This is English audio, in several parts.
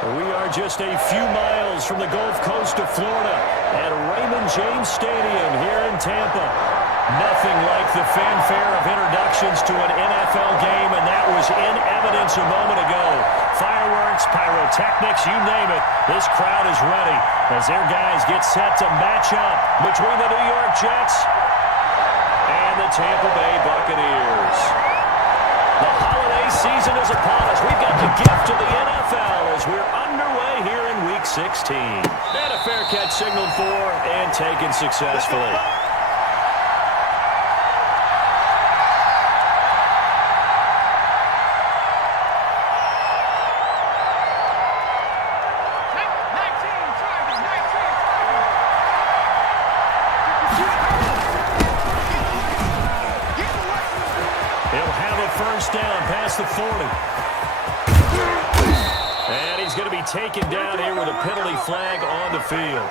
We are just a few miles from the Gulf Coast of Florida at Raymond James Stadium here in Tampa. Nothing like the fanfare of introductions to an NFL game, and that was in evidence a moment ago. Fireworks, pyrotechnics, you name it. This crowd is ready as their guys get set to match up between the New York Jets and the Tampa Bay Buccaneers. The holiday season is upon us. We've got the gift of the NFL as we're underway here in Week 16. And a fair catch signaled for and taken successfully. First down past the 40. And he's going to be taken down here with a penalty flag on the field.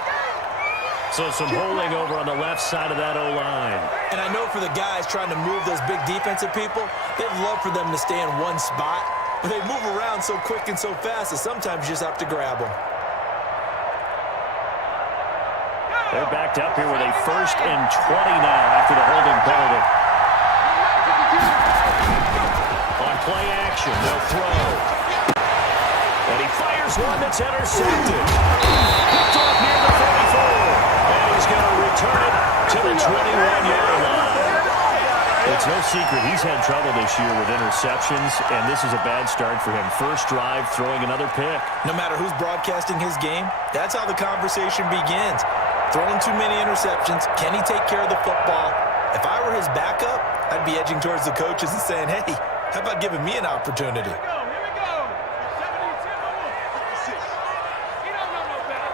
So some holding over on the left side of that O-line. And I know for the guys trying to move those big defensive people, they'd love for them to stay in one spot. But they move around so quick and so fast that sometimes you just have to grab them. They're backed up here with a 1st and 20 now after the holding penalty. Play action, they'll throw. And he fires one that's intercepted. Picked off near the 44. And he's going to return it to the 21-yard line. It's no secret he's had trouble this year with interceptions, and this is a bad start for him. First drive, throwing another pick. No matter who's broadcasting his game, that's how the conversation begins. Throwing too many interceptions, can he take care of the football? If I were his backup, I'd be edging towards the coaches and saying, hey, how about giving me an opportunity? Here we go. 72. He don't know no better.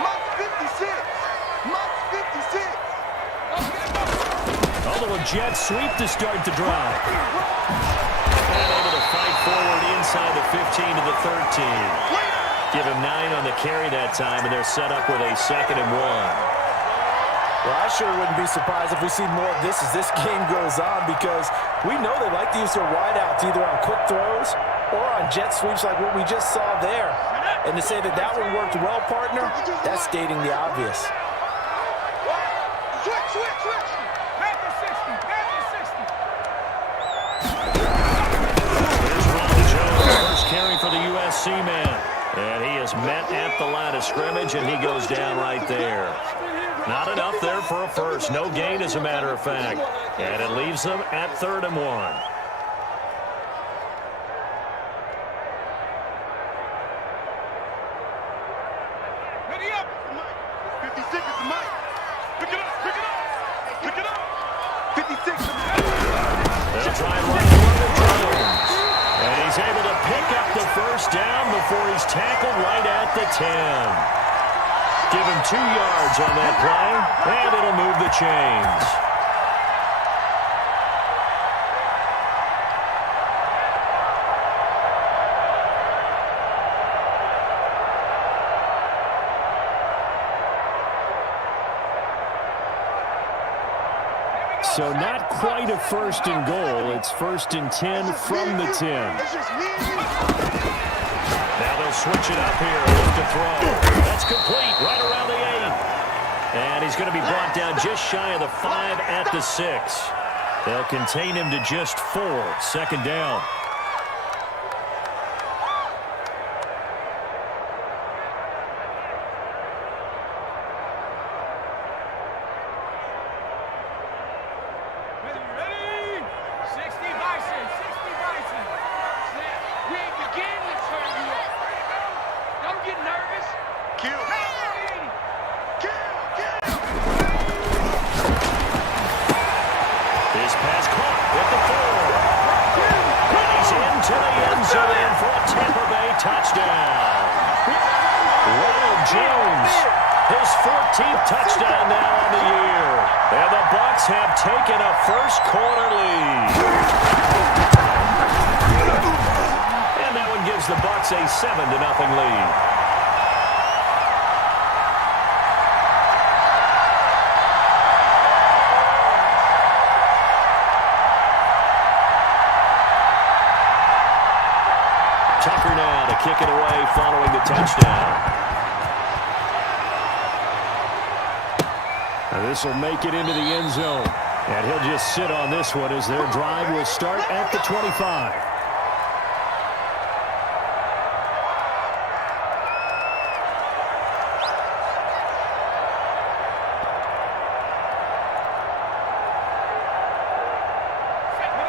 Mark 56. Mark 56. Although a jet sweep to start the drive. And able to fight forward inside the 15 to the 13. Give him 9 on the carry that time, and they're set up with a 2nd and 1. Well, I sure wouldn't be surprised if we see more of this as this game goes on, because we know they like to use their wideouts either on quick throws or on jet sweeps like what we just saw there. And to say that that one worked well, partner, that's stating the obvious. Switch. Panther 60. Panther 60. Here's Ron Jones, first carry for the USC man. And he is met at the line of scrimmage, and he goes down right there. Not enough there for a first. No gain, as a matter of fact. And it leaves them at 3rd and 1. Ready up. 56 is the mic. Pick it up. Pick it up. Pick it up. 56. They'll try and run the one to Jones. And he's able to pick up the first down before he's tackled right at the 10. Give him 2 yards on that play, and it'll move the chains. So not quite a 1st and goal. It's 1st and 10 from the 10. Now they'll switch it up here. Look to throw. That's complete right around the 8. And he's going to be brought down just shy of the 5 at the 6. They'll contain him to just 4. 2nd down. Touchdown now on the year. And the Bucs have taken a first-quarter lead. And that one gives the Bucs a 7-0 lead. Tucker now to kick it away following the touchdown. This will make it into the end zone. And he'll just sit on this one as their drive will start at the 25.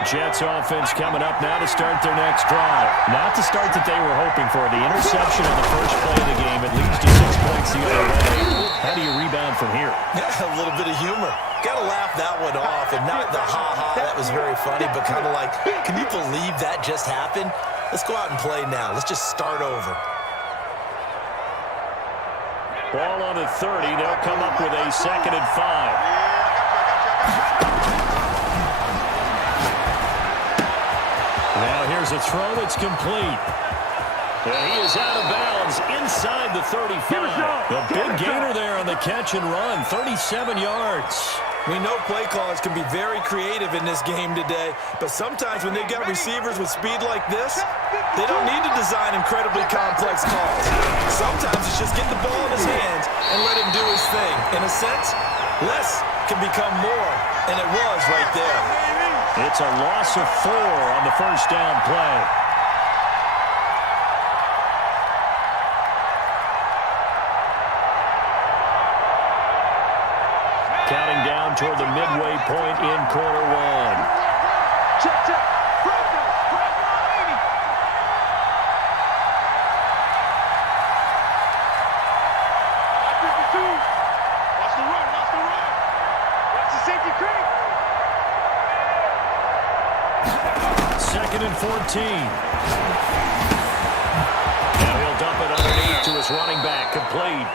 Jets offense coming up now to start their next drive. Not the start that they were hoping for. The interception on the first play of the game. It leads to 6 points the other way. How do you rebound from here? Yeah, a little bit of humor. Got to laugh that one off, and not the ha-ha, that was very funny, but kind of like, can you believe that just happened? Let's go out and play now. Let's just start over. Ball on the 30. They'll come up with a 2nd and 5. Now here's a throw that's complete. And he is out of bounds inside the 35. The big gainer there on the catch and run, 37 yards. We know play callers can be very creative in this game today, but sometimes when they've got receivers with speed like this, they don't need to design incredibly complex calls. Sometimes it's just get the ball in his hands and let him do his thing. In a sense, less can become more, and it was right there. It's a loss of 4 on the first down play. Counting down toward the midway point in quarter 1. Check, check. Watch the run, watch the run. Watch the safety creep. 2nd and 14. Now he'll dump it underneath to his running back, complete.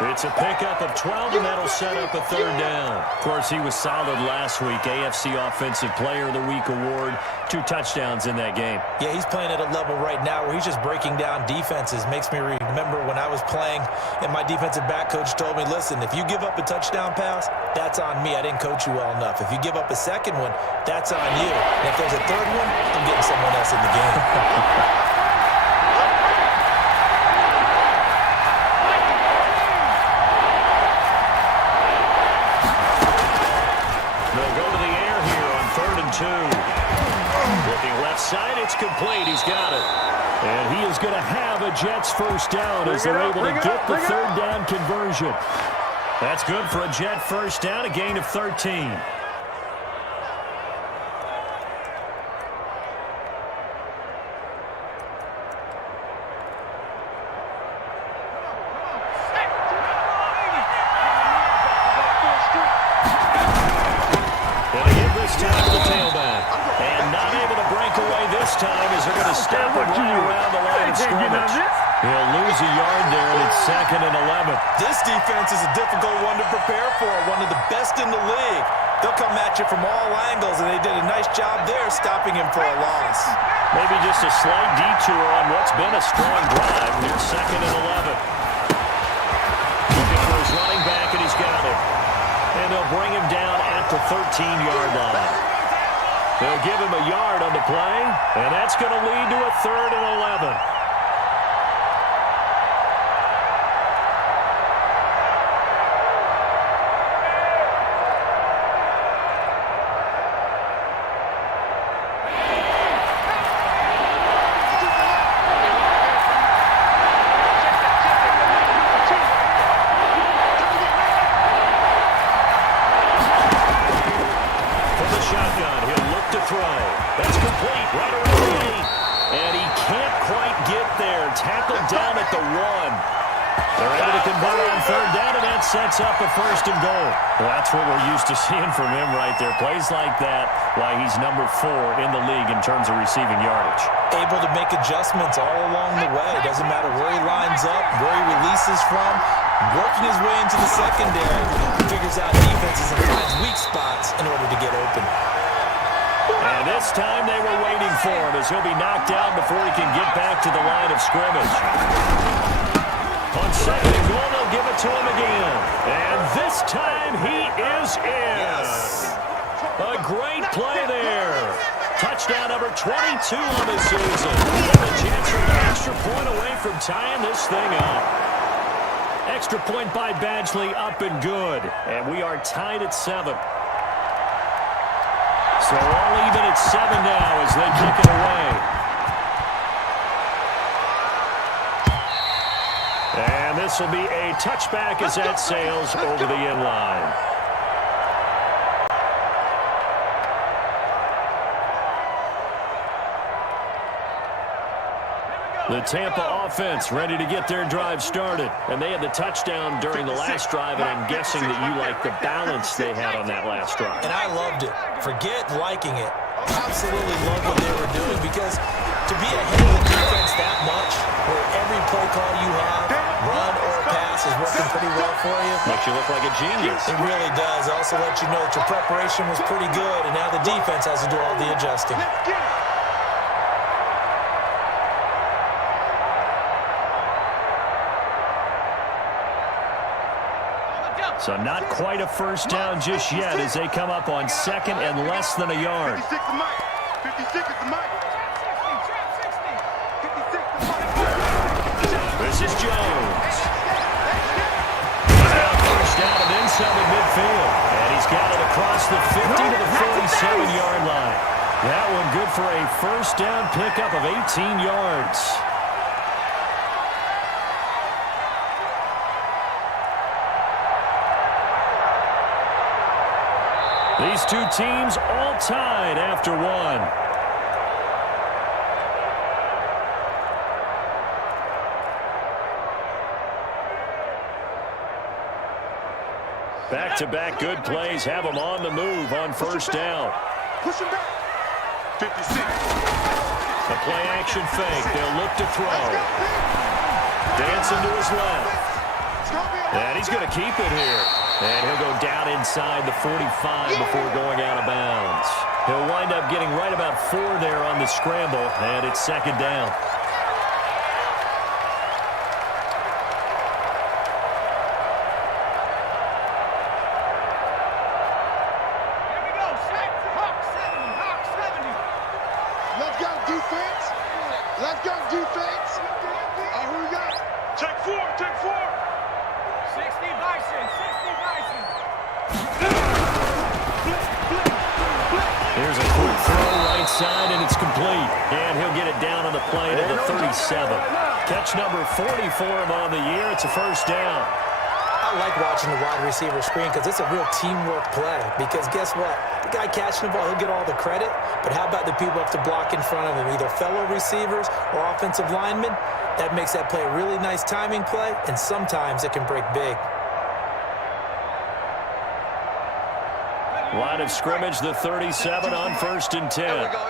It's a pickup of 12, and that'll set up a 3rd down. Of course, he was solid last week. AFC Offensive Player of the Week award. 2 touchdowns in that game. Yeah, he's playing at a level right now where he's just breaking down defenses. Makes me remember when I was playing, and my defensive back coach told me, listen, if you give up a touchdown pass, that's on me. I didn't coach you well enough. If you give up a second one, that's on you. And if there's a third one, I'm getting someone else in the game. Looking left side, it's complete. He's got it. And he is going to have a Jets first down as they're able to get the 3rd down conversion. That's good for a Jet first down, a gain of 13. He'll lose a yard there, and it's 2nd and 11. This defense is a difficult one to prepare for, one of the best in the league. They'll come at you from all angles, and they did a nice job there stopping him for a loss. Maybe just a slight detour on what's been a strong drive. Near 2nd and 11. Looking for his running back, and he's got it. And they'll bring him down at the 13-yard line. They'll give him a yard on the play, and that's going to lead to a 3rd and 11. Sets up a 1st and goal. Well, that's what we're used to seeing from him right there. Plays like that, why he's number 4 in the league in terms of receiving yardage. Able to make adjustments all along the way. Doesn't matter where he lines up, where he releases from. Working his way into the secondary. Figures out defenses and finds weak spots in order to get open. And this time they were waiting for him as he'll be knocked out before he can get back to the line of scrimmage. On 2nd and goal, they'll give it to him again. And this time he is in. Yes. A great play there. Touchdown number 22 on the season. And the Jets are an extra point away from tying this thing up. Extra point by Badgley, up and good. And we are tied at 7. So all even at 7 now as they kick it away. And this will be a touchback as that sails over the end line. The Tampa offense ready to get their drive started. And they had the touchdown during the last drive, and I'm guessing that you like the balance they had on that last drive. And I loved it. Forget liking it. Absolutely love what they were doing, because to be ahead of the defense that much, where every play call you have, run or pass, is working pretty well for you. Makes you look like a genius. It really does. It also lets you know that your preparation was pretty good, and now the defense has to do all the adjusting. So not quite a first down just yet as they come up on 2nd and less than a yard. 56 to Mike. 56 to Mike. This is Jones. He's got first down and then some at midfield. And he's got it across the 50 to the 47-yard line. That one good for a first down pickup of 18 yards. These two teams all tied after one. Back-to-back good plays have them on the move on first down. Push him back. 56. A play-action fake. They'll look to throw. Dancing to his left. And he's going to keep it here. And he'll go down inside the 45 before going out of bounds. He'll wind up getting right about 4 there on the scramble, and it's 2nd down. Here we go. Hawk 70. Hawk 70. Let's go, defense. Let's go, defense. Who we got? Take 4. Take 4. 60 Bison. 60 Bison. Here's a quick throw right side, and it's complete. And he'll get it down on the play to the 37. Catch number 40 for him on the year. It's a first down. I I like watching the wide receiver screen because it's a real teamwork play. Because guess what? The guy catching the ball, he'll get all the credit. But how about the people have to block in front of him, either fellow receivers or offensive linemen? That makes that play a really nice timing play, and sometimes it can break big. Line of scrimmage, the 37 on 1st and 10. Here we go.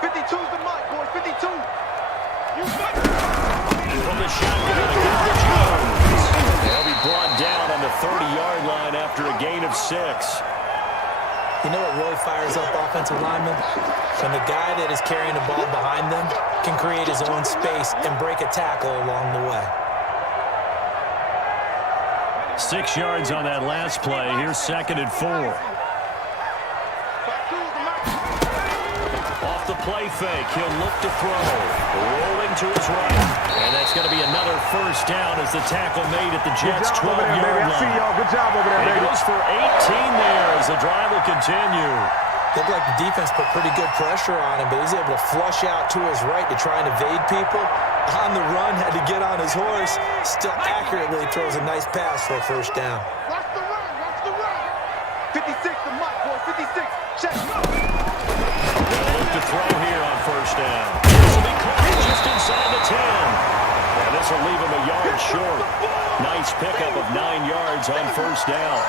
52's the mic, boys. 52. From the shotgun, again to Jones. They'll be brought down on the 30-yard line after a gain of 6. You know what really fires up offensive linemen? When the guy that is carrying the ball behind them can create his own space and break a tackle along the way. 6 yards on that last play. Here's 2nd and 4. Off the play fake, he'll look to throw. Rolling to his right. And that's going to be another first down as the tackle made at the Jets' 12-yard line. I see y'all. Good job over there, He baby. goes for 18 there as the drive will continue. Looked like the defense put pretty good pressure on him, but he's able to flush out to his right to try and evade people. On the run, had to get on his horse. Still accurately throws a nice pass for a first down. Watch the run. 56, the mic, boys. 56. Check. Look to throw here on first down. This will be caught just inside the 10. And this will leave him a yard short. Nice pickup of 9 yards on first down.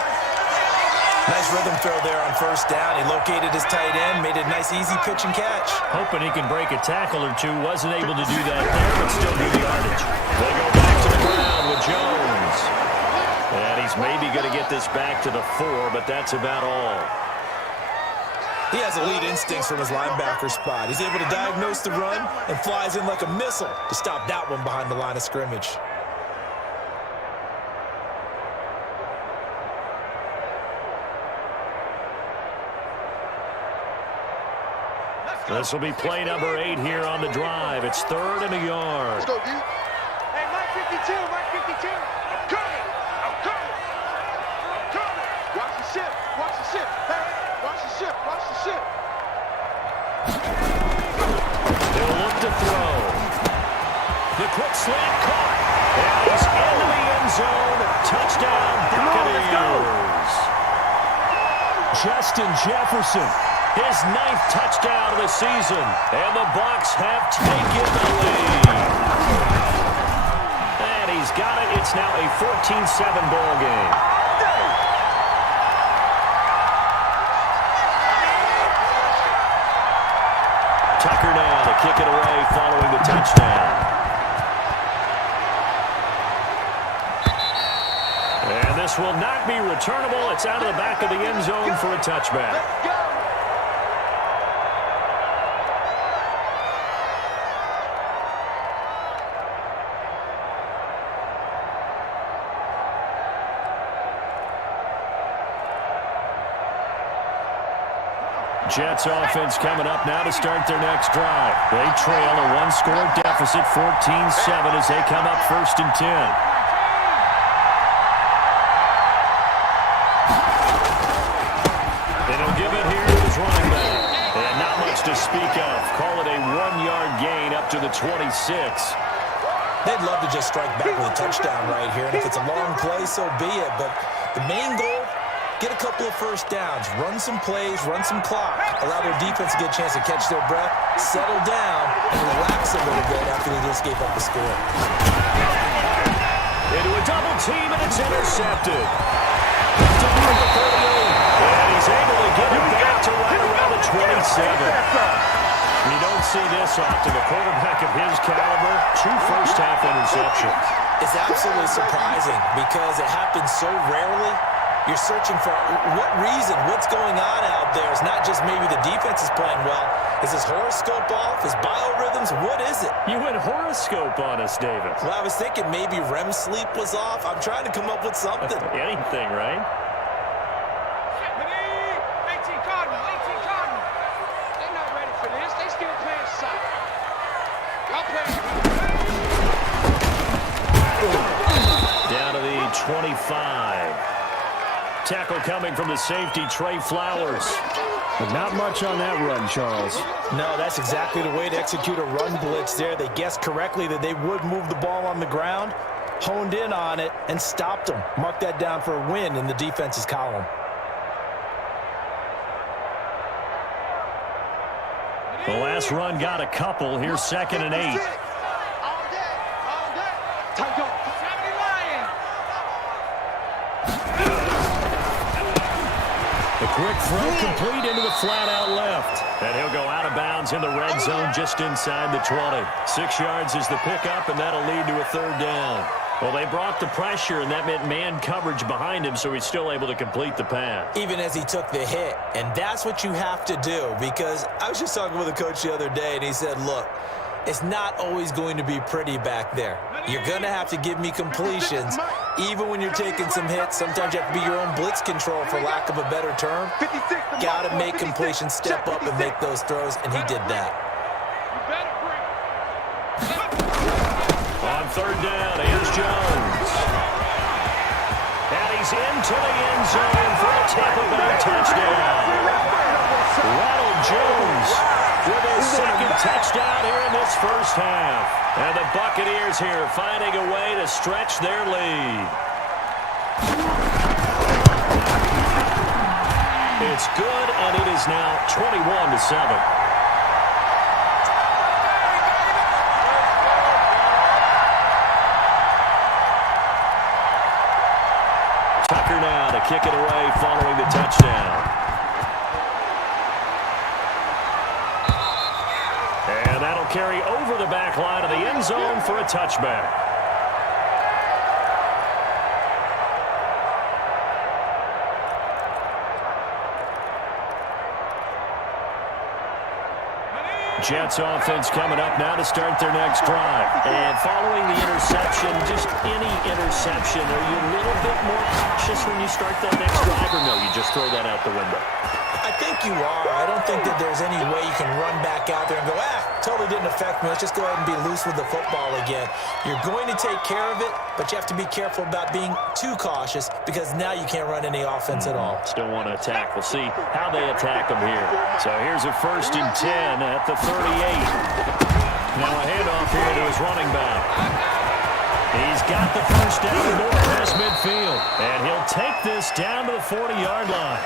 Nice rhythm throw there on first down. He located his tight end, made a nice easy pitch and catch. Hoping he can break a tackle or two. Wasn't able to do that there, but still good yardage. They go back to the ground with Jones. And he's maybe going to get this back to the 4, but that's about all. He has elite instincts from his linebacker spot. He's able to diagnose the run and flies in like a missile to stop that one behind the line of scrimmage. This will be play number 8 here on the drive. It's 3rd and a yard. Let's go, D. Hey, Mike 52. I'm coming. Watch the ship. Hey, watch the ship. They'll look to throw. The quick slant caught. And he's into the end zone. Touchdown, Buccaneers. Justin Jefferson, his 9th touchdown of the season. And the Bucs have taken the lead. And he's got it. It's now a 14-7 ball game. Tucker now to kick it away following the touchdown. And this will not be returnable. It's out of the back of the end zone for a touchback. Let's go. Jets offense coming up now to start their next drive. They trail a 1-score deficit, 14-7 as they come up 1st and 10. They'll give it here to his running back. And not much to speak of. Call it a 1-yard gain up to the 26. They'd love to just strike back with a touchdown right here. And if it's a long play, so be it. But the main goal, get a couple of first downs, run some plays, run some clock, allow their defense to get a chance to catch their breath, settle down, and relax a little bit after they just gave up the score. Into a double team, and it's intercepted. Down to the 38, and he's able to get it back to right around the 27. You don't see this often. A quarterback of his caliber, 2 first-half interceptions. It's absolutely surprising because it happens so rarely. You're searching for what reason, what's going on out there. It's not just maybe the defense is playing well. Is his horoscope off? His biorhythms? What is it? You went horoscope on us, David. Well, I was thinking maybe REM sleep was off. I'm trying to come up with something. Anything, right? 18 Cardinal. They're not ready for this. They still playing soccer. Y'all playing. Down to the 25. Tackle coming from the safety, Trey Flowers. But not much on that run, Charles. No, that's exactly the way to execute a run blitz there. They guessed correctly that they would move the ball on the ground. honed in on it, and stopped them. Mark that down for a win in the defense's column. The last run got a couple. Here's 2nd and 8. All day, all day. Take off. The quick throw complete into the flat out left. And he'll go out of bounds in the red zone just inside the 20. 6 yards is the pickup, and that'll lead to a 3rd down. Well, they brought the pressure, and that meant man coverage behind him, so he's still able to complete the pass. Even as he took the hit. And that's what you have to do, because I was just talking with a coach the other day, and he said, look, it's not always going to be pretty back there. You're going to have to give me completions. Even when you're taking some hits, sometimes you have to be your own blitz control, for lack of a better term. Got to make completions, step up and make those throws, and he did that. On 3rd down, here's Jones. And he's into the end zone for a Tampa Bay touchdown. Ronald Jones with his 2nd touchdown here in this first half. And the Buccaneers here finding a way to stretch their lead. It's good, and it is now 21-7. Tucker now to kick it away following the touchdown. And that'll carry over the back line of the end zone for a touchback. Jets offense coming up now to start their next drive. And following the interception, just any interception, are you a little bit more cautious when you start that next drive, or no, you just throw that out the window? I think you are. I don't think that there's any way you can run back out there and go, totally didn't affect me. Let's just go ahead and be loose with the football again. You're going to take care of it, but you have to be careful about being too cautious, because now you can't run any offense at all. Still want to attack. We'll see how they attack them here. So here's a 1st and 10 at the 38. Now a handoff here to his running back. He's got the first down and more past midfield. And he'll take this down to the 40-yard line.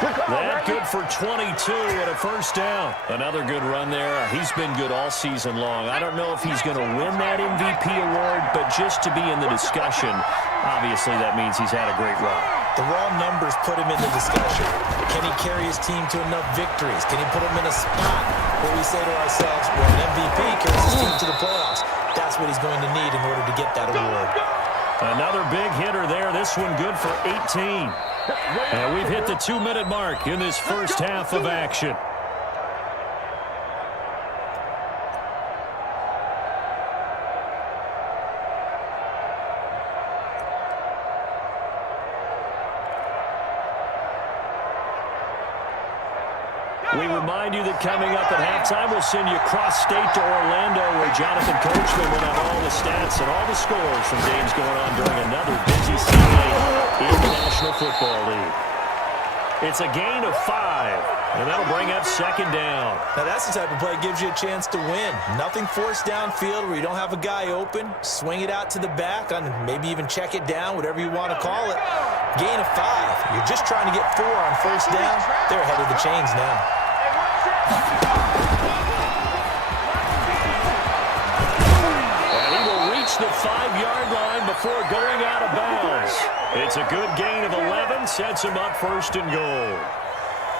That good for 22 and a first down. Another good run there. He's been good all season long. I don't know if he's going to win that MVP award, but just to be in the discussion, obviously that means he's had a great run. The raw numbers put him in the discussion. Can he carry his team to enough victories? Can he put him in a spot where we say to ourselves, well, an MVP carries his team to the playoffs? That's what he's going to need in order to get that award. Another big hitter there. This one good for 18. And we've hit the 2-minute mark in this first half of action. We remind you that coming up at halftime, we'll send you cross-state to Orlando, where Jonathan Coachman will have all the stats and all the scores from games going on during another busy Sunday in the National Football League. It's a gain of 5, and that'll bring up 2nd down. Now that's the type of play that gives you a chance to win. Nothing forced downfield where you don't have a guy open. Swing it out to the back, on maybe even check it down, whatever you want to call it. Gain of 5. You're just trying to get 4 on first down. They're ahead of the chains now. And he will reach the 5-yard line before going out of bounds. It's a good gain of 11, sets him up 1st and goal.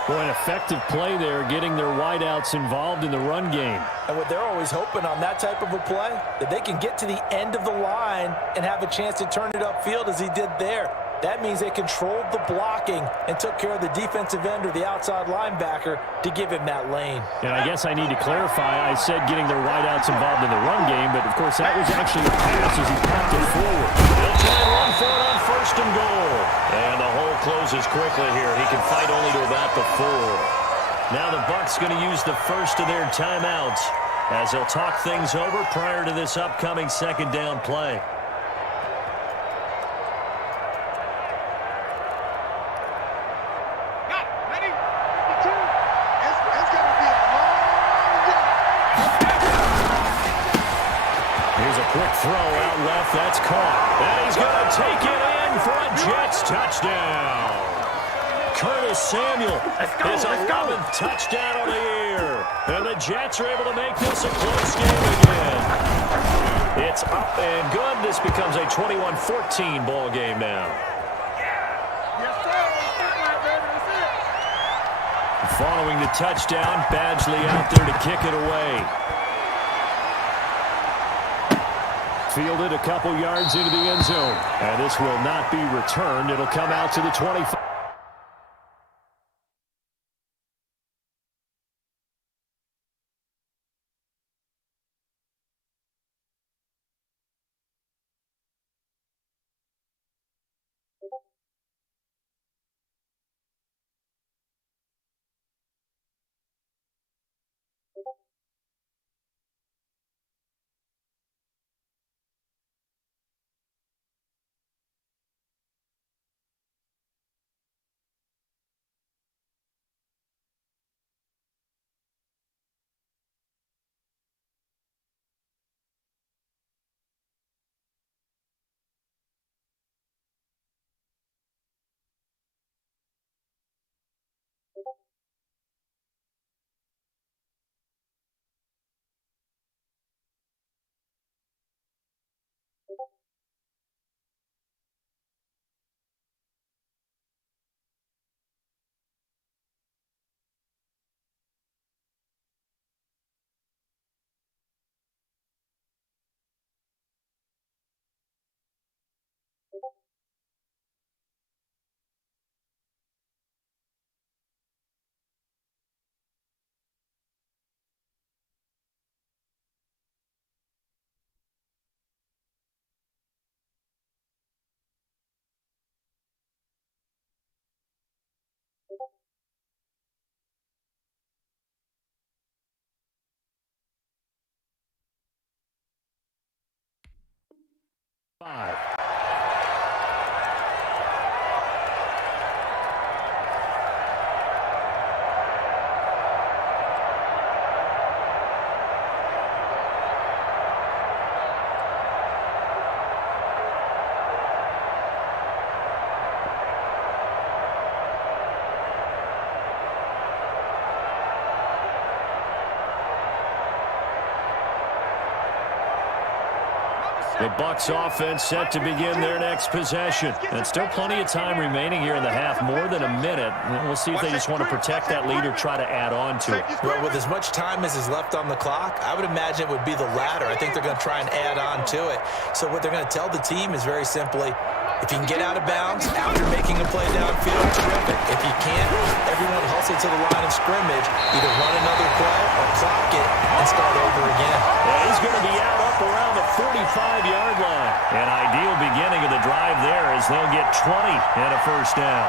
Boy, an effective play there, getting their wideouts involved in the run game. And what they're always hoping on that type of a play, that they can get to the end of the line and have a chance to turn it upfield as he did there. That means they controlled the blocking and took care of the defensive end or the outside linebacker to give him that lane. And I guess I need to clarify, I said getting their wideouts involved in the run game, but of course that was actually a pass as he popped it forward. They'll try and run for it on 1st and goal. And the hole closes quickly here. He can fight only to about the 4. Now the Bucs going to use the first of their timeouts as they'll talk things over prior to this upcoming 2nd down play. Quick throw out left. That's caught. And he's going to take it in for a Jets touchdown. Curtis Samuel, his 11th touchdown on the year. And the Jets are able to make this a close game again. It's up and good. This becomes a 21-14 ball game now. Following the touchdown, Badgley out there to kick it away. Fielded a couple yards into the end zone. And this will not be returned. It'll come out to the 25. Five. The Bucs offense set to begin their next possession. And still plenty of time remaining here in the half, more than a minute. And we'll see if they just want to protect that lead or try to add on to it. Well, with as much time as is left on the clock, I would imagine it would be the latter. I think they're going to try and add on to it. So what they're going to tell the team is very simply, if you can get out of bounds after making a play downfield, terrific. If you can't, everyone hustle to the line of scrimmage, either run another play or clock it and start over again. Yeah, he's going to be out up around the 45-yard line. An ideal beginning of the drive there as they'll get 20 and a first down.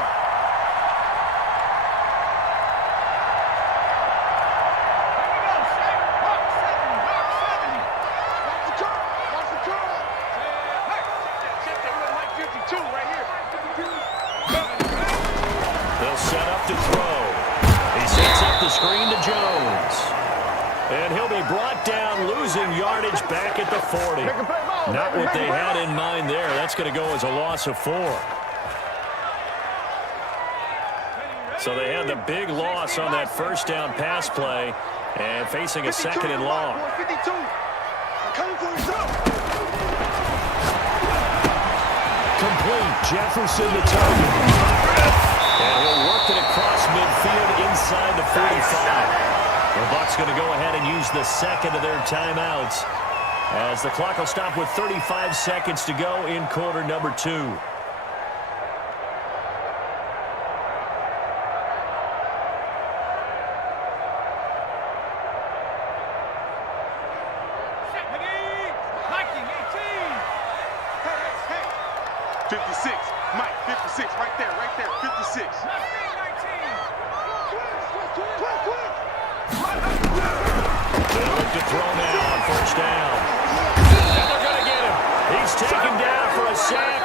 They'll set up to throw. He sets up the screen to Jones. And he'll be brought down, losing yardage back at the 40. Not what they had in mind there. That's going to go as a loss of 4. So they had the big loss on that first down pass play and facing a second and long. Complete. Jefferson the target. And he'll work it across midfield inside the 45. The Bucs going to go ahead and use the second of their timeouts as the clock will stop with 35 seconds to go in quarter number 2. Mike, 56, right there, 56. They'll look to throw now on first down. And they're going to get him. He's taken down for a sack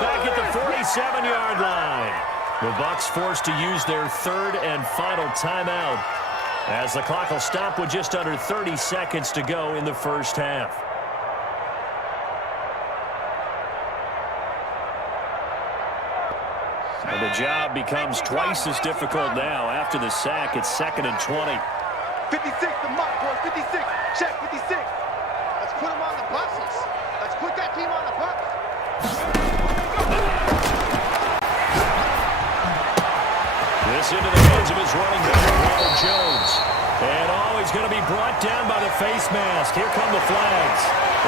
back at the 47-yard line. The Bucs forced to use their third and final timeout as the clock will stop with just under 30 seconds to go in the first half. And the job becomes twice as difficult now. After the sack, it's 2nd and 20. 56, the mark, boys. 56. Check, 56. Let's put them on the buses. Let's put that team on the bus. This into the hands of his running back, Ronald Jones. And he's going to be brought down by the face mask. Here come the flags.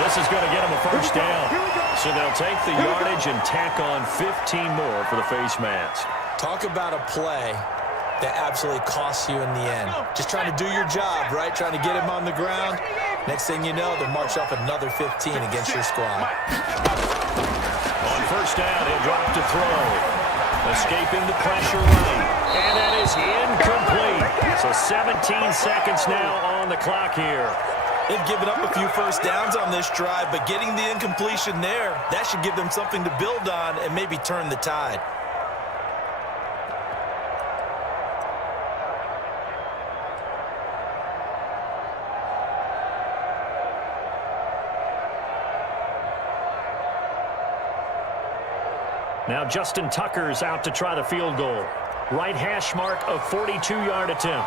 This is going to get him a first down. So they'll take the yardage and tack on 15 more for the face mask. Talk about a play that absolutely costs you in the end. Just trying to do your job, right? Trying to get him on the ground. Next thing you know, they'll march up another 15 against your squad. On first down, he'll drop to throw. Escaping the pressure right. And that is incomplete. So 17 seconds now on the clock here. They've given up a few first downs on this drive, but getting the incompletion there, that should give them something to build on and maybe turn the tide. Now Justin Tucker's out to try the field goal. Right hash mark of 42-yard attempt.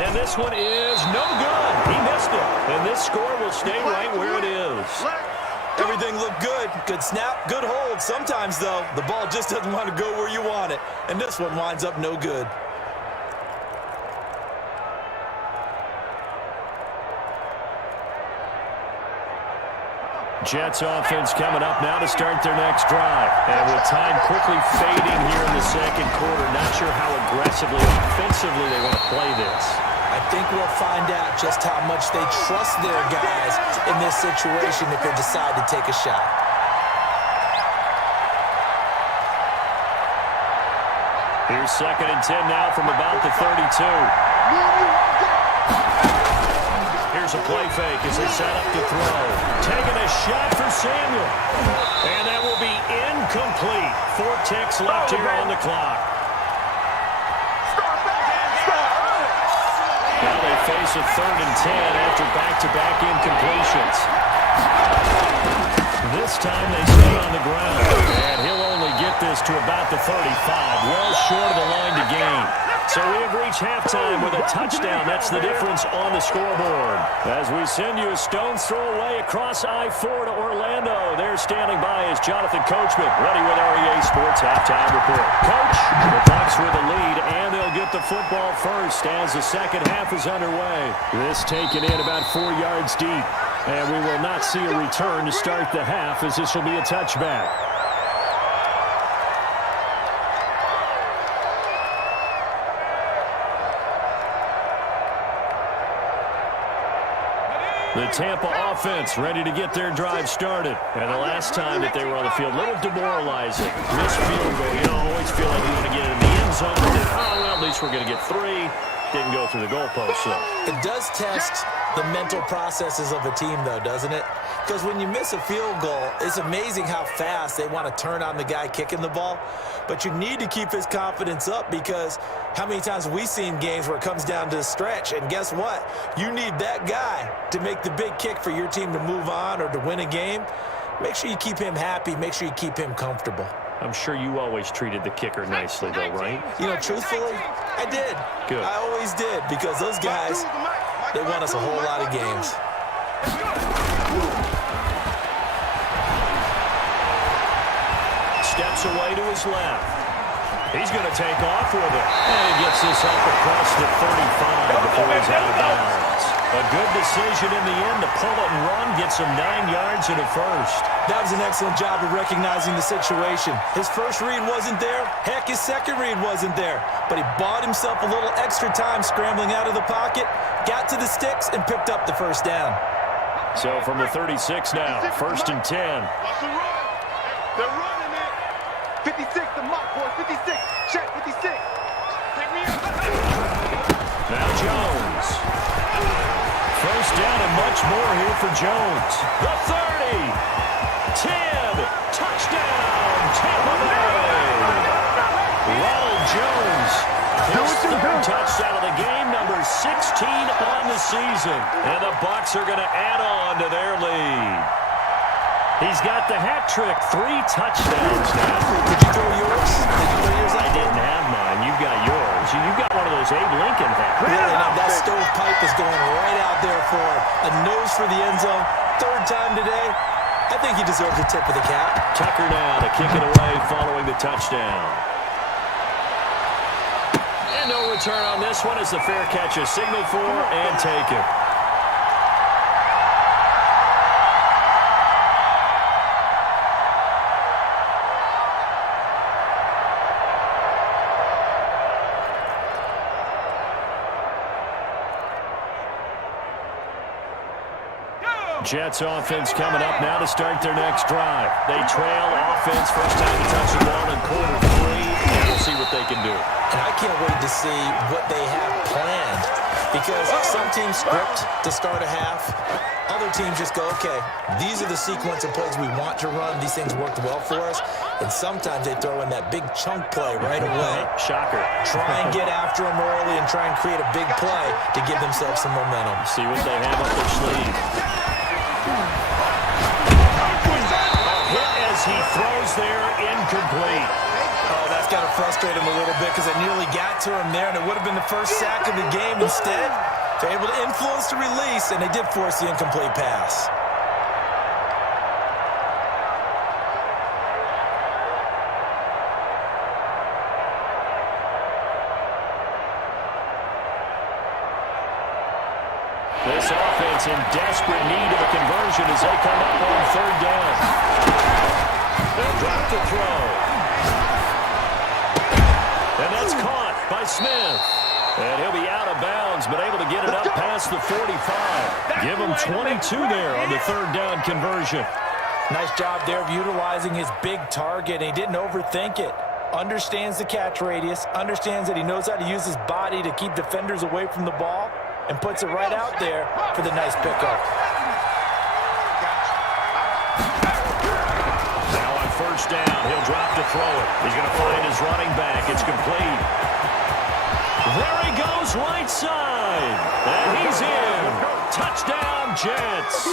And this one is no good. He missed it. And this score will stay right where it is. Everything looked good. Good snap, good hold. Sometimes, though, the ball just doesn't want to go where you want it. And this one winds up no good. Jets offense coming up now to start their next drive. And with time quickly fading here in the second quarter, not sure how aggressively, offensively they want to play this. I think we'll find out just how much they trust their guys in this situation if they decide to take a shot. Here's 2nd and 10 now from about the 32. Here's a play fake as they set up to throw. Taking a shot for Samuel. And that will be incomplete. 4 ticks left here on the clock. Now they face a 3rd and 10 after back-to-back incompletions. This time they stay on the ground. And he'll only get this to about the 35. Well short of the line to gain. So we have reached halftime with a touchdown. That's the difference on the scoreboard. As we send you a stone's throw away across I-4 to Orlando. There standing by is Jonathan Coachman, ready with our EA Sports Halftime Report. Coach, the Bucs with the lead, and they'll get the football first as the second half is underway. This taken in about 4 yards deep. And we will not see a return to start the half as this will be a touchback. The Tampa offense ready to get their drive started. And the last time that they were on the field, a little demoralizing. Missed field goal. You don't always feel like you want to get in the end zone. But then, well, at least we're going to get 3. Didn't go through the goalpost, though. It does test the mental processes of a team, though, doesn't it? Because when you miss a field goal, it's amazing how fast they want to turn on the guy kicking the ball. But you need to keep his confidence up because how many times have we seen games where it comes down to the stretch? And guess what? You need that guy to make the big kick for your team to move on or to win a game. Make sure you keep him happy. Make sure you keep him comfortable. I'm sure you always treated the kicker nicely, though, right? You know, truthfully, I did. Good. I always did because those guys, they won us a whole lot of games. Steps away to his left. He's going to take off with it. And he gets this up across the 35 before he's out of bounds. A good decision in the end to pull it and run, gets him 9 yards and a first. That was an excellent job of recognizing the situation. His first read wasn't there. Heck, his second read wasn't there. But he bought himself a little extra time scrambling out of the pocket, got to the sticks, and picked up the first down. So from the 36 now, 1st and 10. Watch the run. They're running it. 56, the mark, boys. 56. Check, 56. Take me in. Now Jones. First down and much more here for Jones. The 30. 10. Touchdown, Tampa Bay. Ronald Jones. His 3rd touchdown of the game, number 16 on the season. And the Bucs are going to add on to their lead. He's got the hat trick. 3 touchdowns now. Did you throw yours? I didn't have mine. You got yours. You got one of those Abe Lincoln hats. Really, now that stovepipe is going right out there for a nose for the end zone. 3rd time today. I think he deserves a tip of the cap. Tucker now to kick it away following the touchdown. And no return on this one as the fair catch is signaled for and taken. Jets offense coming up now to start their next drive. They trail offense, first time to touch the ball in quarter 3, and we'll see what they can do. And I can't wait to see what they have planned, because some teams script to start a half. Other teams just go, okay, these are the sequence of plays we want to run. These things worked well for us. And sometimes they throw in that big chunk play right away. Shocker. Try and get after them early and try and create a big play to give themselves some momentum. See what they have up their sleeve. As he throws there, incomplete. Oh, that's got to frustrate him a little bit because it nearly got to him there, and it would have been the first sack of the game. Instead, they're able to influence the release, and they did force the incomplete pass. This offense in desperate need of a conversion as they come up on 3rd down. They'll drop the throw. And that's caught by Smith. And he'll be out of bounds, but able to get it up past the 45. Give him 22 there on the 3rd down conversion. Nice job there of utilizing his big target. He didn't overthink it. Understands the catch radius. Understands that he knows how to use his body to keep defenders away from the ball. And puts it right out there for the nice pickup. Now on 1st down, he'll drop to throw it. He's going to find his running back. It's complete. There he goes, right side. And he's in. Touchdown, Jets.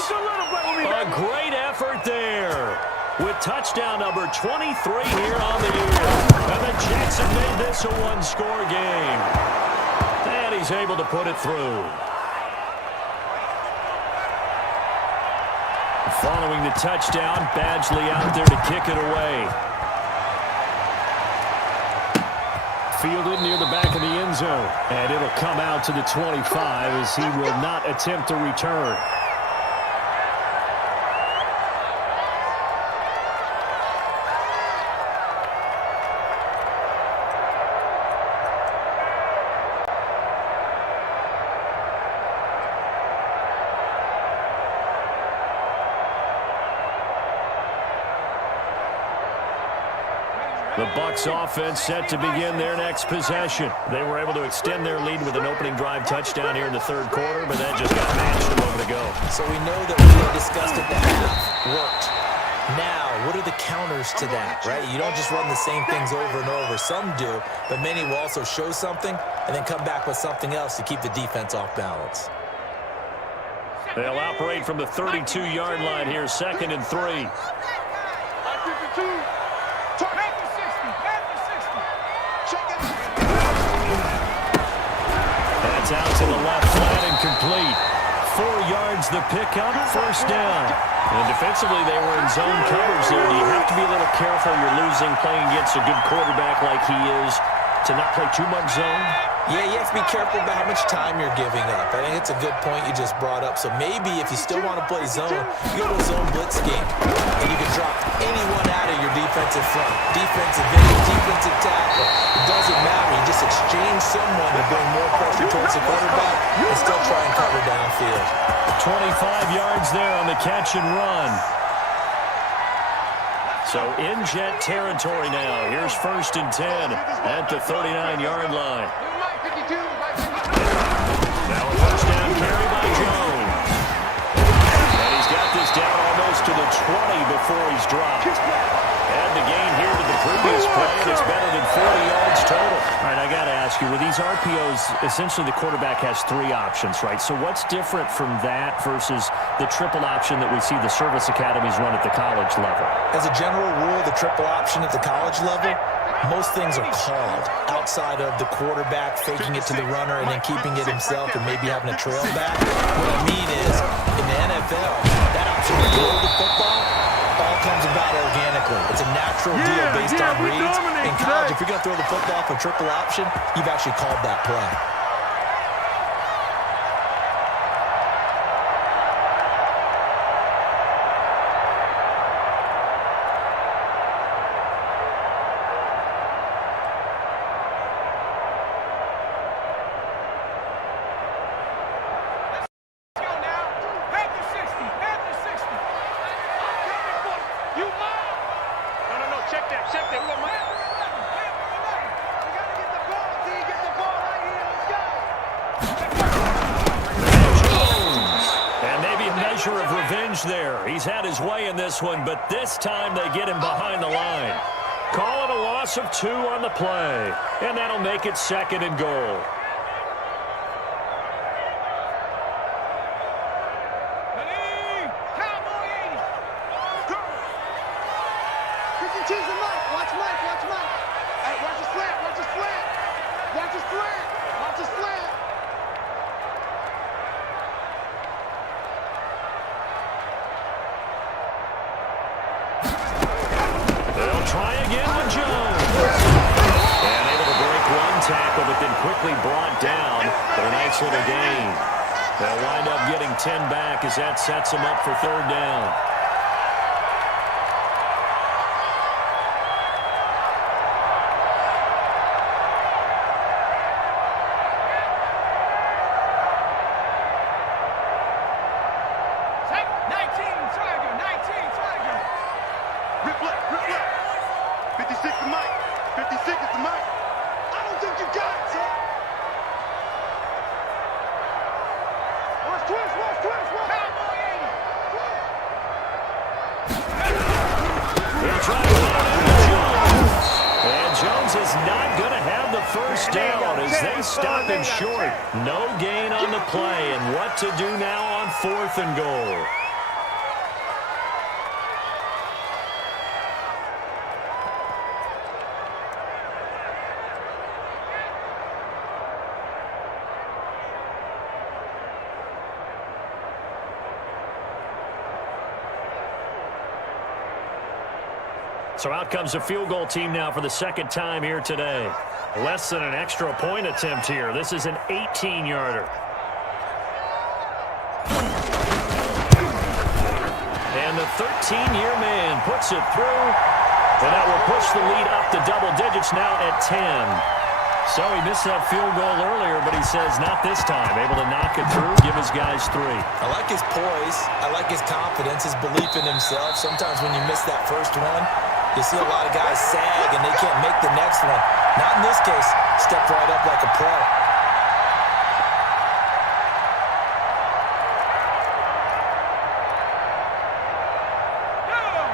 A great effort there. With touchdown number 23 here on the year. And the Jets have made this a 1-score game. And he's able to put it through. Following the touchdown, Badgley out there to kick it away. Fielded near the back of the end zone. And it'll come out to the 25 as he will not attempt to return. The Bucs offense set to begin their next possession. They were able to extend their lead with an opening drive touchdown here in the 3rd quarter, but that just got matched a moment ago. So we know that what we discussed at the half worked. Now, what are the counters to that, right? You don't just run the same things over and over. Some do, but many will also show something and then come back with something else to keep the defense off balance. They'll operate from the 32-yard line here, 2nd and 3. That's out to the left, flat and complete. 4 yards the pickup, 1st down. And defensively, they were in zone coverage there. Do you have to be a little careful? You're losing, playing against a good quarterback like he is, to not play too much zone? Yeah, you have to be careful about how much time you're giving up. I think it's a good point you just brought up. So maybe if you still want to play zone, you go to a zone blitz game. And you can drop anyone out of your defensive front. Defensive end, defensive tackle. It doesn't matter. You just exchange someone to bring more pressure towards the quarterback and still try and cover downfield. 25 yards there on the catch and run. So in Jet territory now. Here's 1st and 10 at the 39-yard line. Now a 1st down carry by Jones. And he's got this down almost to the 20 before he's dropped. Add the gain here to the previous play, and it's better than 40 yards total. All right, I got to ask you, with these these RPOs, essentially the quarterback has 3 options, right? So what's different from that versus the triple option that we see the service academies run at the college level? As a general rule, the triple option at the college level, most things are called outside of the quarterback faking it to the runner and then keeping it himself and maybe having a trail back. What I mean is, in the NFL, that option to throw the football all comes about organically. It's a natural deal based on reads. In college, if you're going to throw the football for triple option, you've actually called that play. Of revenge there. He's had his way in this one, but this time they get him behind the line. Call it a loss of 2 on the play, and that'll make it 2nd and goal. Try again with Jones. And able to break 1 tackle, but then quickly brought down for a nice little gain. They'll wind up getting 10 back as that sets them up for 3rd down. Stop him short. No gain on the play. And what to do now on 4th and goal. So out comes the field goal team now for the 2nd time here today. Less than an extra point attempt here. This is an 18-yarder. And the 13-year man puts it through. And that will push the lead up to double digits now at 10. So he missed that field goal earlier, but he says not this time. Able to knock it through, give his guys 3. I like his poise. I like his confidence, his belief in himself. Sometimes when you miss that first one, you see a lot of guys sag and they can't make the next one. Not in this case. Stepped right up like a pro.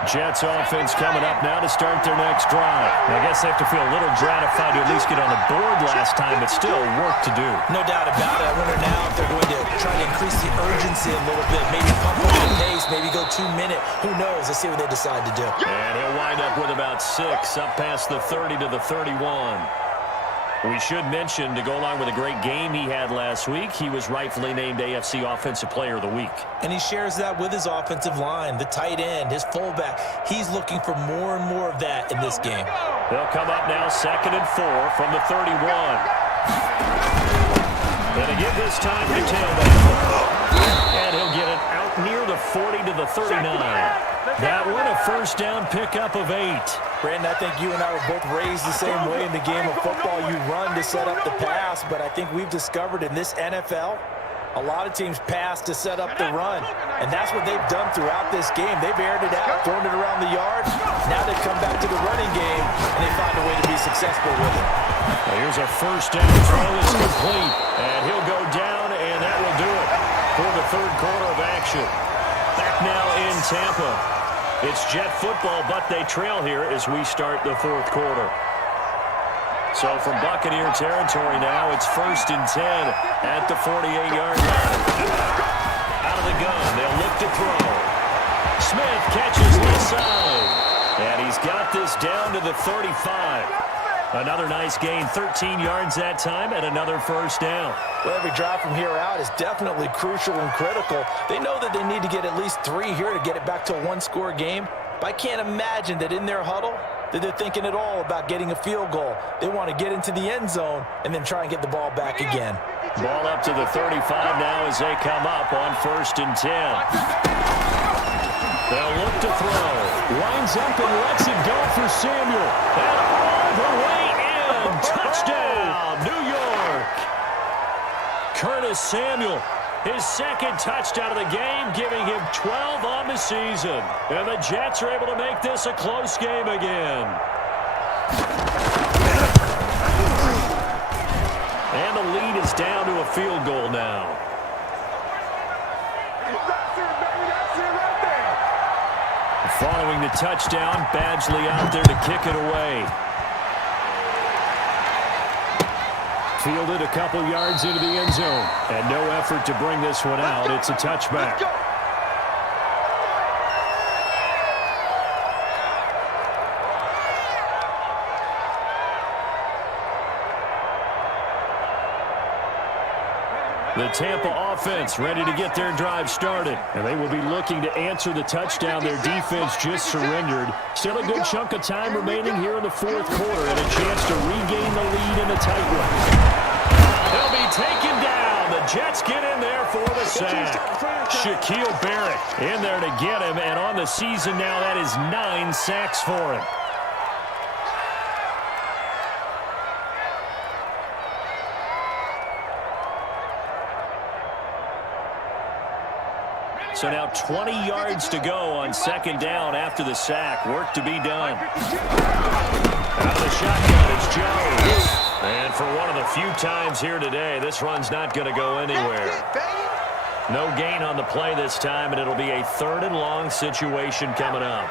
Jets offense coming up now to start their next drive. I guess they have to feel a little gratified to at least get on the board last time, but still work to do. No doubt about it. I wonder now if they're going to try to increase the urgency a little bit, maybe pump up the pace, maybe go 2-minute. Who knows? Let's see what they decide to do. And he'll wind up with about 6 up past the 30 to the 31. We should mention, to go along with a great game he had last week, he was rightfully named AFC Offensive Player of the Week. And he shares that with his offensive line, the tight end, his fullback. He's looking for more and more of that in this game. They'll come up now 2nd and 4 from the 31. And again this time to tailback. And he'll get it out near the 40 to the 39. That one a first down pickup of 8. Brandon, I think you and I were both raised the same way in the game of football. You run to set up the pass, but I think we've discovered in this NFL, a lot of teams pass to set up the run. And that's what they've done throughout this game. They've aired it out, thrown it around the yard. Now they come back to the running game, and they find a way to be successful with it. Now here's a first down throw that's complete. And he'll go down, and that will do it for the 3rd quarter of action. Back now in Tampa. It's Jet football, but they trail here as we start the 4th quarter. So from Buccaneer territory now, it's 1st and 10 at the 48-yard line. Out of the gun, they'll look to throw. Smith catches left side. And he's got this down to the 35. Another nice gain, 13 yards that time, and another first down. Well, every drive from here out is definitely crucial and critical. They know that they need to get at least 3 here to get it back to a one-score game. But I can't imagine that in their huddle that they're thinking at all about getting a field goal. They want to get into the end zone and then try and get the ball back again. Ball up to the 35 now as they come up on 1st and 10. They'll look to throw. Winds up and lets it go for Samuel. And all the way in. Touchdown, New York. Curtis Samuel, his second touchdown of the game, giving him 12 on the season. And the Jets are able to make this a close game again. And the lead is down to a field goal now. Following the touchdown, Badgley out there to kick it away. Fielded a couple yards into the end zone. And no effort to bring this one out. It's a touchback. The Tampa offense ready to get their drive started. And they will be looking to answer the touchdown their defense just surrendered. Still a good chunk of time remaining here in the 4th quarter and a chance to regain the lead in a tight one. They'll be taken down. The Jets get in there for the sack. Shaquille Barrett in there to get him. And on the season now, that is 9 sacks for him. So now 20 yards to go on 2nd down after the sack. Work to be done. Out of the shotgun, it's Jones. And for one of the few times here today, this run's not going to go anywhere. No gain on the play this time, and it'll be a 3rd and long situation coming up.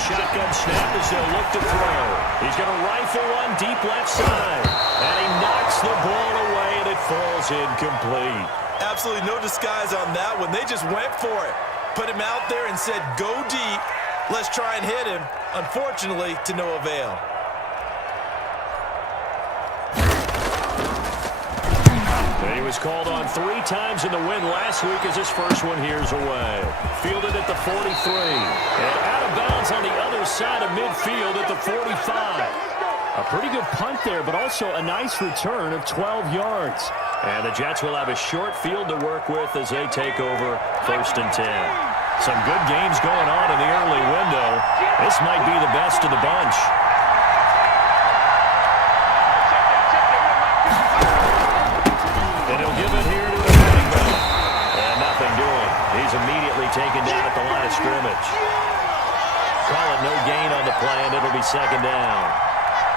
Shotgun snap as they'll look to throw. He's going to rifle one deep left side. And he knocks the ball away, and it falls incomplete. Absolutely no disguise on that one. They just went for it. Put him out there and said, go deep. Let's try and hit him. Unfortunately, to no avail. And he was called on 3 times in the win last week as his first one here's away. Fielded at the 43. And out of bounds on the other side of midfield at the 45. A pretty good punt there, but also a nice return of 12 yards. And the Jets will have a short field to work with as they take over 1st and 10. Some good games going on in the early window. This might be the best of the bunch. And he'll give it here to the running back. And nothing doing. He's immediately taken down at the line of scrimmage. Call it no gain on the play, and it'll be 2nd down.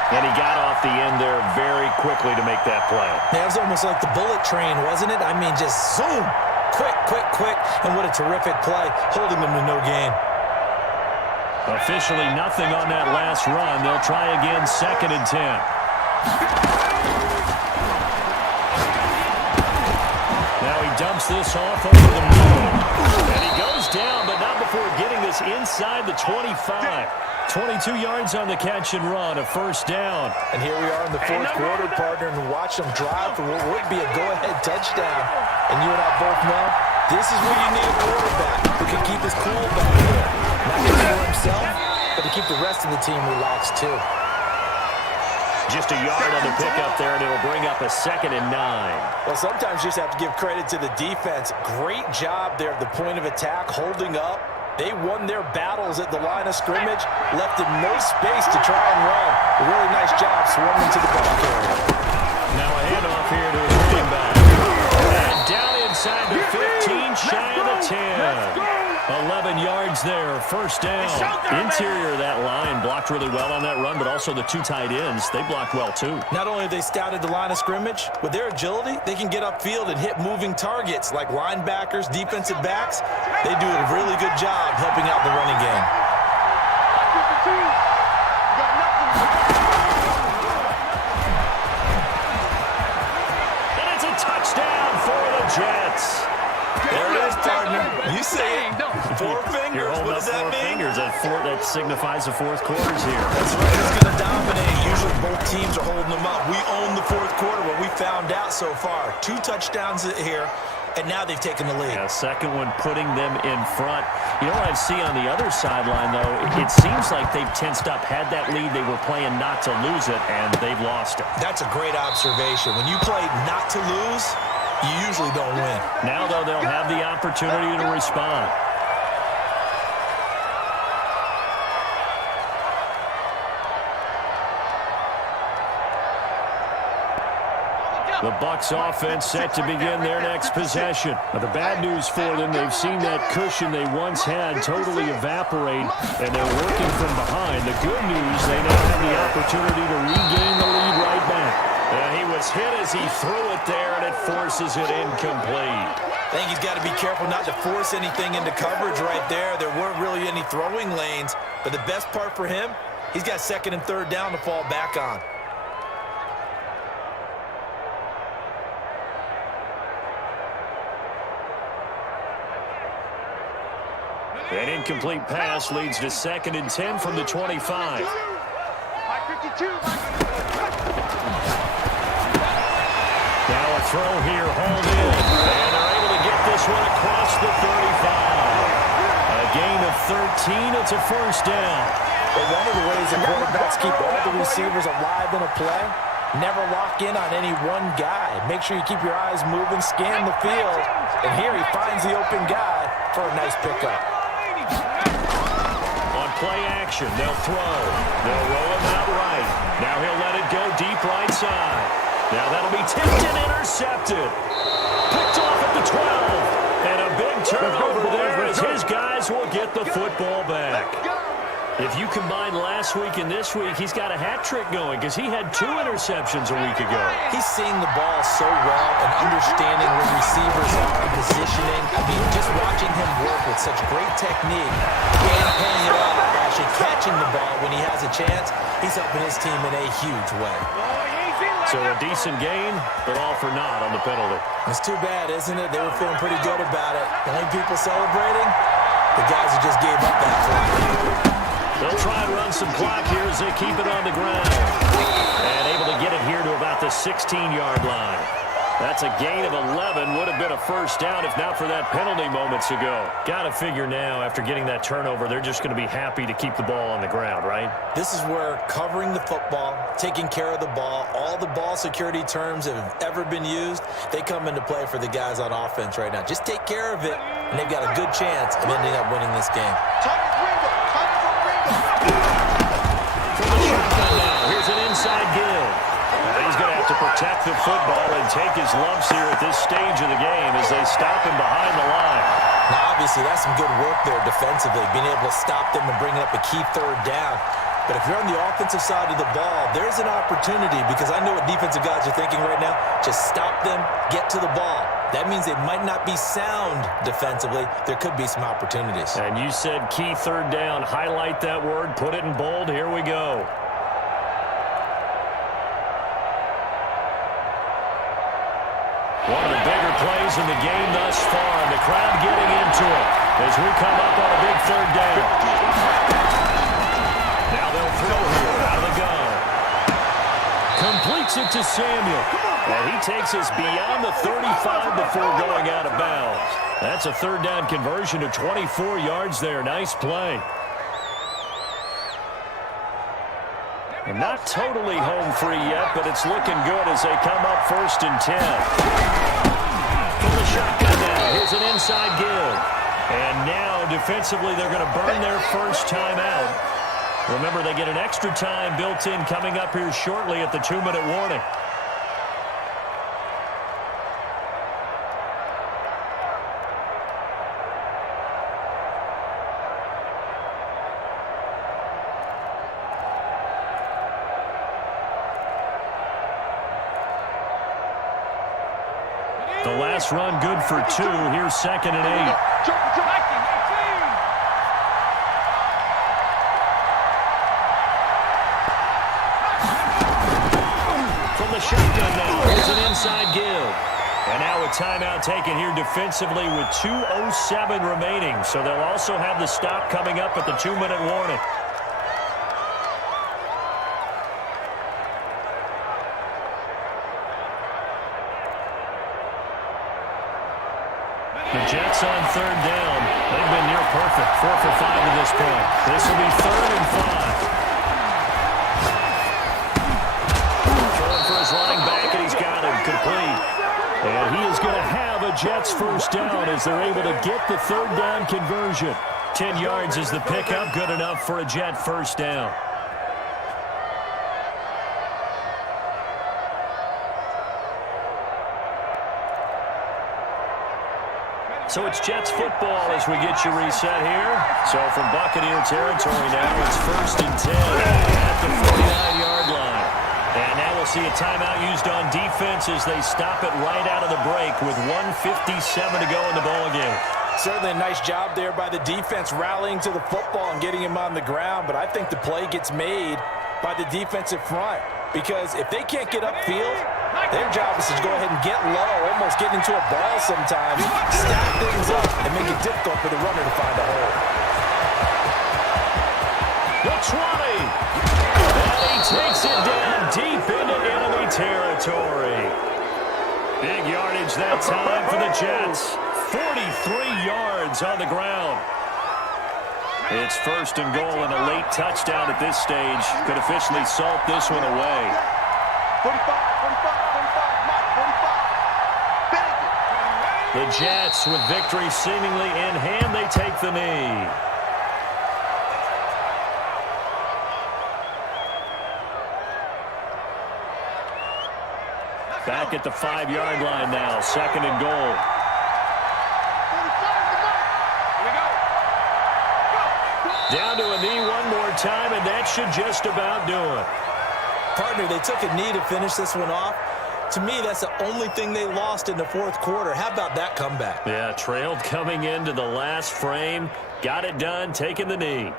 And he got off the end there very quickly to make that play. Yeah, it was almost like the bullet train, wasn't it? I mean, just zoom. Quick, quick, quick. And what a terrific play, holding them to no gain. Officially nothing on that last run. They'll try again 2nd and 10. Now he dumps this off over the middle. And he goes down, but not before getting this inside the 25. 22 yards on the catch and run, a 1st down. And here we are in the 4th quarter, partner, and watch them drive for what would be a go-ahead touchdown. And you and I both know this is where you need a quarterback who can keep his cool back there. Not just for himself, but to keep the rest of the team relaxed, too. Just a yard on the pickup there, and it'll bring up a 2nd and 9. Well, sometimes you just have to give credit to the defense. Great job there at the point of attack, holding up. They won their battles at the line of scrimmage, left them no space to try and run. A really nice job swarming to the ball carrier. Now a handoff here to his running back. And down inside the 15, shy of the 10. 11 yards there, first down. Interior of that line blocked really well on that run, but also the two tight ends, they blocked well too. Not only have they scouted the line of scrimmage, with their agility, they can get upfield and hit moving targets like linebackers, defensive backs. They do a really good job helping out the running game. And it's a touchdown for the Jets. There it is, partner. You say it. Four fingers. What does that mean? Fingers. That signifies the fourth quarter's here. That's right. It's going to dominate. Usually both teams are holding them up. We own the fourth quarter, what we found out so far. 2 touchdowns here, and now they've taken the lead. Yeah, second one putting them in front. You know what I see on the other sideline, though? It seems like they've tensed up. Had that lead, they were playing not to lose it, and they've lost it. That's a great observation. When you play not to lose, you usually don't win. Now, though, they'll have the opportunity to respond. The Bucs offense set to begin their next possession. Now, the bad news for them, they've seen that cushion they once had totally evaporate, and they're working from behind. The good news, they now have the opportunity to regain the lead right back. He was hit as he threw it there, and it forces it incomplete. I think he's got to be careful not to force anything into coverage right there. There weren't really any throwing lanes, but the best part for him, he's got second and third down to fall back on. An incomplete pass leads to 2nd and 10 from the 25. Now a throw here, hauled in, and they're able to get this one across the 35. A gain of 13, it's a first down. But one of the ways that quarterbacks keep all the receivers alive in a play, never lock in on any one guy. Make sure you keep your eyes moving, scan the field, and here he finds the open guy for a nice pickup. On play action, they'll throw. They'll roll him out right. Now he'll let it go deep right side. Now that'll be tipped and intercepted. Picked off at the 12. And a big turnover there as his guys will get the football back. If you combine last week and this week, he's got a hat trick going because he had 2 interceptions a week ago. He's seeing the ball so well and understanding where receivers are and positioning. I mean, just watching him work with such great technique and paying it off, actually catching the ball when he has a chance, he's helping his team in a huge way. So a decent gain, but all for naught on the penalty. It's too bad, isn't it? They were feeling pretty good about it. The only people celebrating, the guys who just gave up that play. They'll try and run some clock here as they keep it on the ground. And able to get it here to about the 16-yard line. That's a gain of 11. Would have been a first down if not for that penalty moments ago. Got to figure now, after getting that turnover, they're just going to be happy to keep the ball on the ground, right? This is where covering the football, taking care of the ball, all the ball security terms that have ever been used, they come into play for the guys on offense right now. Just take care of it, and they've got a good chance of ending up winning this game. From the shotgun now, here's an inside give. He's going to have to protect the football and take his lumps here at this stage of the game as they stop him behind the line. Now, obviously, that's some good work there defensively, being able to stop them and bringing up a key third down. But if you're on the offensive side of the ball, there's an opportunity because I know what defensive guys are thinking right now. Just stop them, get to the ball. That means they might not be sound defensively. There could be some opportunities. And you said key third down. Highlight that word. Put it in bold. Here we go. One of the bigger plays in the game thus far. And the crowd getting into it as we come up on a big third down. Now they'll throw here out of the gun. Completes it to Samuel. And he takes us beyond the 35 before going out of bounds. That's a third down conversion of 24 yards there. Nice play. And not totally home free yet, but it's looking good as they come up 1st and 10. From the shotgun now, here's an inside give. And now, defensively, they're going to burn their first time out. Remember, they get an extra time built in coming up here shortly at the 2-minute warning. The last run good for 2. Here's 2nd and 8. From the shotgun now, here's an inside give. And now a timeout taken here defensively with 2:07 remaining. So they'll also have the stop coming up at the 2-minute warning. The Jets on 3rd down. They've been near perfect. 4 for 5 at this point. This will be 3rd and 5. Throwing for his running back, and he's got him complete. And he is going to have a Jets first down as they're able to get the 3rd down conversion. 10 yards is the pickup, good enough for a Jet first down. So it's Jets football as we get you reset here. So from Buccaneer territory now, it's 1st and 10 at the 49-yard line. And now we'll see a timeout used on defense as they stop it right out of the break with 1:57 to go in the ballgame. Certainly a nice job there by the defense rallying to the football and getting him on the ground. But I think the play gets made by the defensive front because if they can't get upfield, their job is to go ahead and get low, almost get into a ball sometimes, stack things up, and make it difficult for the runner to find a hole. The 20. And he takes it down deep into enemy territory. Big yardage that time for the Jets. 43 yards on the ground. It's 1st and goal and a late touchdown at this stage. Could officially salt this one away. 45. The Jets, with victory seemingly in hand, they take the knee. Back at the 5-yard line now, 2nd and goal. Down to a knee one more time, and that should just about do it. Partner, they took a knee to finish this one off. To me, that's the only thing they lost in the 4th quarter. How about that comeback? Yeah, trailed coming into the last frame. Got it done, taking the knee.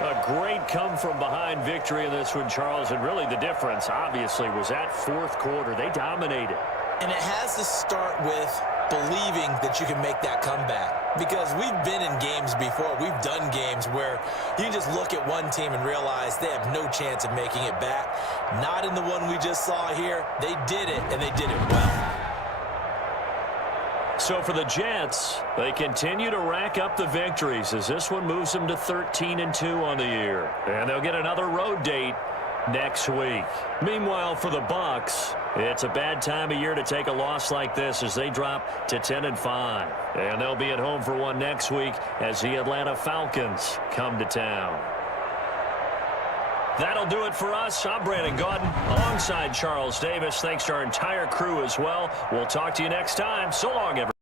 A great come-from-behind victory in this one, Charles, and really the difference, obviously, was that 4th quarter. They dominated. And it has to start with believing that you can make that comeback. Because we've been in games before. We've done games where you can just look at one team and realize they have no chance of making it back. Not in the one we just saw here. They did it, and they did it well. So for the Jets, they continue to rack up the victories as this one moves them to 13-2 on the year. And they'll get another road date next week. Meanwhile, for the Bucs, it's a bad time of year to take a loss like this as they drop to 10-5. And they'll be at home for one next week as the Atlanta Falcons come to town. That'll do it for us. I'm Brandon Gaudin alongside Charles Davis. Thanks to our entire crew as well. We'll talk to you next time. So long, everyone.